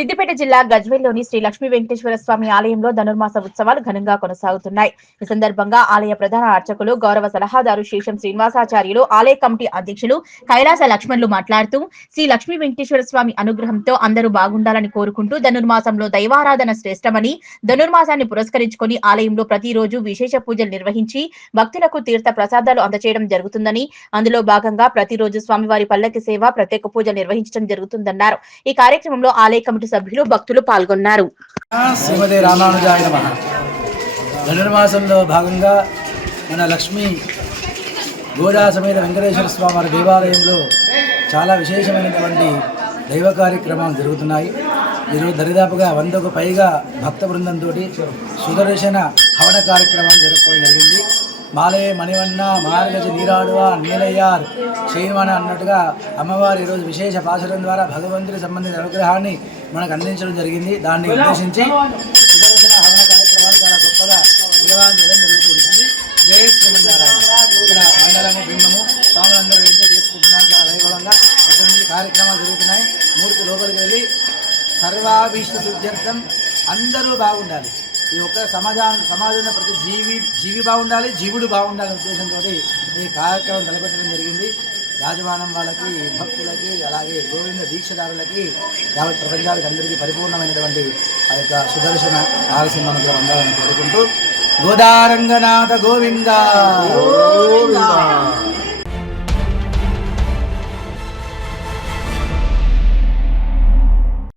సిద్దిపేట జిల్లా గజ్వేల్లోని శ్రీ లక్ష్మీ వెంకటేశ్వర స్వామి ఆలయంలో ధనుర్మాస ఉత్సవాలు ఘనంగా కొనసాగుతున్నాయి. ఈ సందర్భంగా ఆలయ ప్రధాన అర్చకులు గౌరవ సలహాదారు శేషం శ్రీనివాసాచార్యులు, ఆలయ కమిటీ అధ్యక్షులు కైలాస లక్ష్మణులు మాట్లాడుతూ శ్రీ లక్ష్మీ వెంకటేశ్వర స్వామి అనుగ్రహంతో అందరూ బాగుండాలని కోరుకుంటూ ధనుర్మాసంలో దైవారాధన శ్రేష్టమని, ధనుర్మాసాన్ని పురస్కరించుకొని ఆలయంలో ప్రతిరోజు విశేష పూజలు నిర్వహించి భక్తులకు తీర్థ ప్రసాదాలు అందజేయడం జరుగుతుందని, అందులో భాగంగా ప్రతిరోజు స్వామివారి పల్లకి సేవ, ప్రత్యేక పూజలు నిర్వహించడం జరుగుతుందన్నారు. ఈ కార్యక్రమంలో ఆలయ కమిటీ సభ్యులు, భక్తులు పాల్గొన్నారు. శ్రీమతి రామానుజాయ నమః. ధనుర్మాసంలో భాగంగా మన లక్ష్మీ గోదా సమేత వెంకటేశ్వర స్వామి వారి దేవాలయంలో చాలా విశేషమైనటువంటి దైవ కార్యక్రమాలు జరుగుతున్నాయి. ఈరోజు దరిదాపుగా 100కు పైగా భక్త బృందంతో సుదర్శన హవన కార్యక్రమాలు జరుపుకోవడం జరిగింది. మాలే మణివన్న మార్గజ నీరాడువ నీలయ్యార్ చేయమని అన్నట్టుగా అమ్మవారి ఈరోజు విశేష పాశురం ద్వారా భగవంతుడి సంబంధించిన అనుగ్రహాన్ని మనకు అందించడం జరిగింది. దాన్ని ఉద్దేశించి సుదర్శన హవన కార్యక్రమాలు చాలా గొప్పగా నిర్వహణ చేయడం జరుగుతుంది. జయ శ్రీమన్నారాయణ. ఇక్కడ మండలము బింబము స్వాములందరూ ఎంజాయ్ చేసుకుంటున్నారు. చాలా వైభవంగా 18 కార్యక్రమాలు జరుగుతున్నాయి. మూర్తి లోపలికి వెళ్ళి సర్వాభీష్ట సిద్ధ్యర్థం అందరూ బాగుండాలి. ఈ ఒక్క సమాజంలో ప్రతి జీవి బాగుండాలి, జీవుడు బాగుండాలనే ఉద్దేశంతో ఈ కార్యక్రమం తలపెట్టడం జరిగింది. రాజమానం వాళ్ళకి, భక్తులకి, అలాగే గోవింద దీక్షదారులకి, యావత్ ప్రపంచానికి అందరికీ పరిపూర్ణమైనటువంటి ఆ యొక్క సుదర్శన నారసింహను ఉండాలని కోరుకుంటూ గోదారంగనాథ గోవింద.